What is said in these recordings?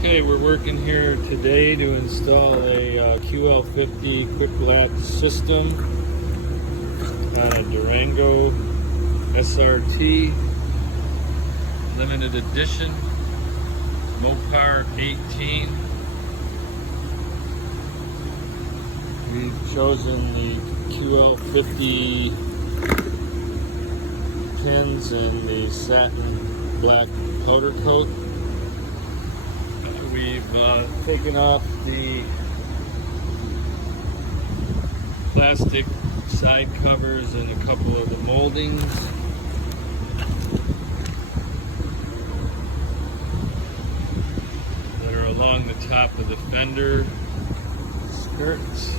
Okay, we're working here today to install a QL-50 Quick Latch system on a Durango SRT limited edition Mopar 18. We've chosen the QL-50 pins and the satin black powder coat. We've taken off the plastic side covers and a couple of the moldings. That are along the top of the fender skirts.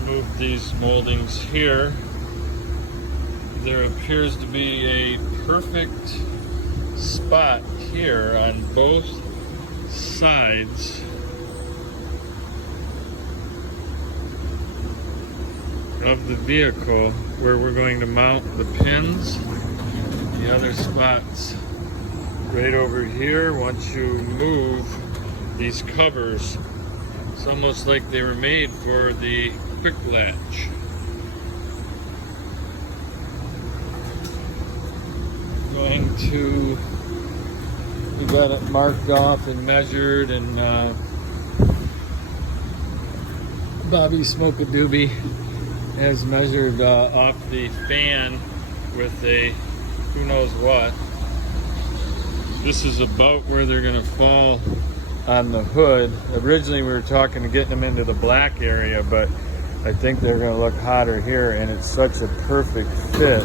Remove these moldings here. There appears to be a perfect spot here on both sides of the vehicle where we're going to mount the pins. The other spots right over here. Once you move these covers, it's almost like they were made for the Quick Latch. We got it marked off and measured, and Bobby Smoke-a-Doobie has measured off the fan with a who knows what. This is about where they're going to fall on the hood. Originally we were talking to getting them into the black area, but I think they're going to look hotter here, and it's such a perfect fit.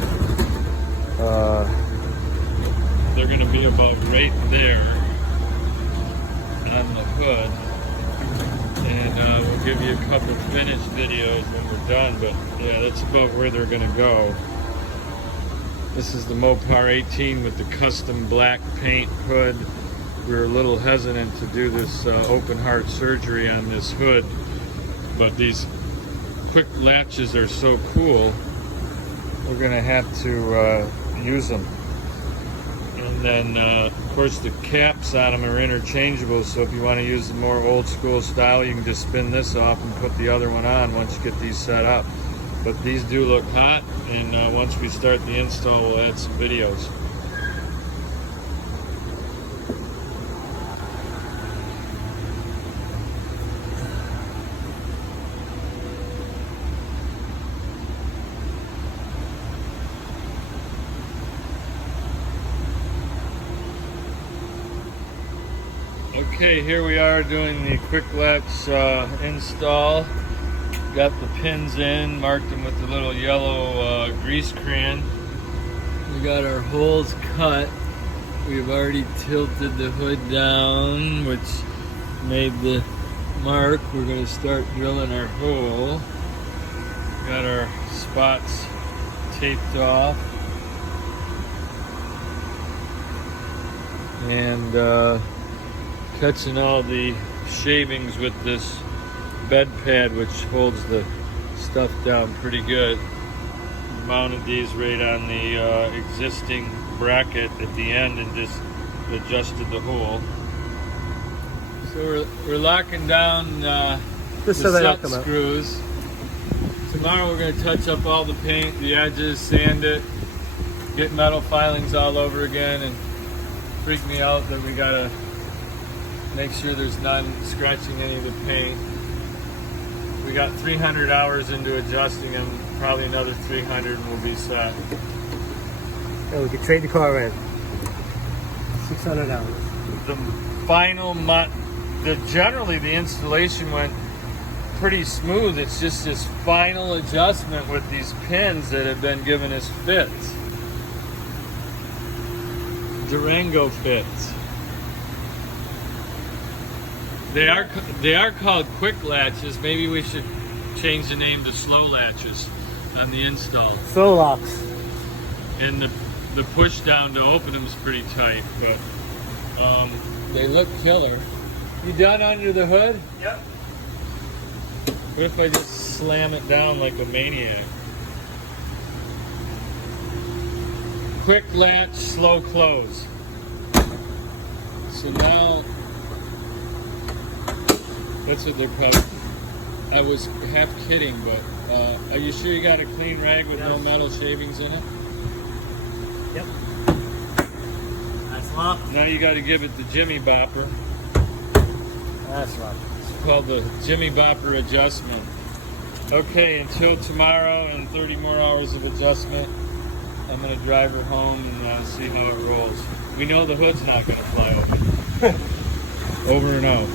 They're going to be about right there on the hood, and we'll give you a couple finished videos when we're done, but yeah, that's about where they're going to go. This is the Mopar 18 with the custom black paint hood. We were a little hesitant to do this open heart surgery on this hood, but these Quick Latches are so cool, we're going to have to use them. And then, of course, the caps on them are interchangeable, so if you want to use the more old school style, you can just spin this off and put the other one on once you get these set up. But these do look hot, and once we start the install, we'll add some videos. Okay, here we are doing the Quick Latch install. Got the pins in, marked them with the little yellow grease crayon. We got our holes cut. We've already tilted the hood down, which made the mark. We're going to start drilling our hole. Got our spots taped off. And catching all the shavings with this bed pad, which holds the stuff down pretty good. Mounted these right on the existing bracket at the end and just adjusted the hole. So we're locking down the set screws. Tomorrow we're going to touch up all the paint, the edges, sand it, get metal filings all over again, and freak me out that we got to make sure there's none scratching any of the paint. We got 300 hours into adjusting them, probably another 300 and we'll be set. Yeah, we could trade the car in. 600 hours. The final generally the installation went pretty smooth. It's just this final adjustment with these pins that have been giving us fits. Durango fits. They are called Quick Latches. Maybe we should change the name to Slow Latches on the install. Slow locks. And the push down to open them is pretty tight, but they look killer. You done under the hood? Yep. What if I just slam it down like a maniac? quick latch, slow close. So now, that's what they're probably, I was half kidding, but are you sure you got a clean rag with no metal shavings in it? Yep. That's lock. Now you got to give it the Jimmy Bopper. That's lock. It's called the Jimmy Bopper adjustment. Okay, until tomorrow and 30 more hours of adjustment, I'm going to drive her home and see how it rolls. We know the hood's not going to fly open. Over and out.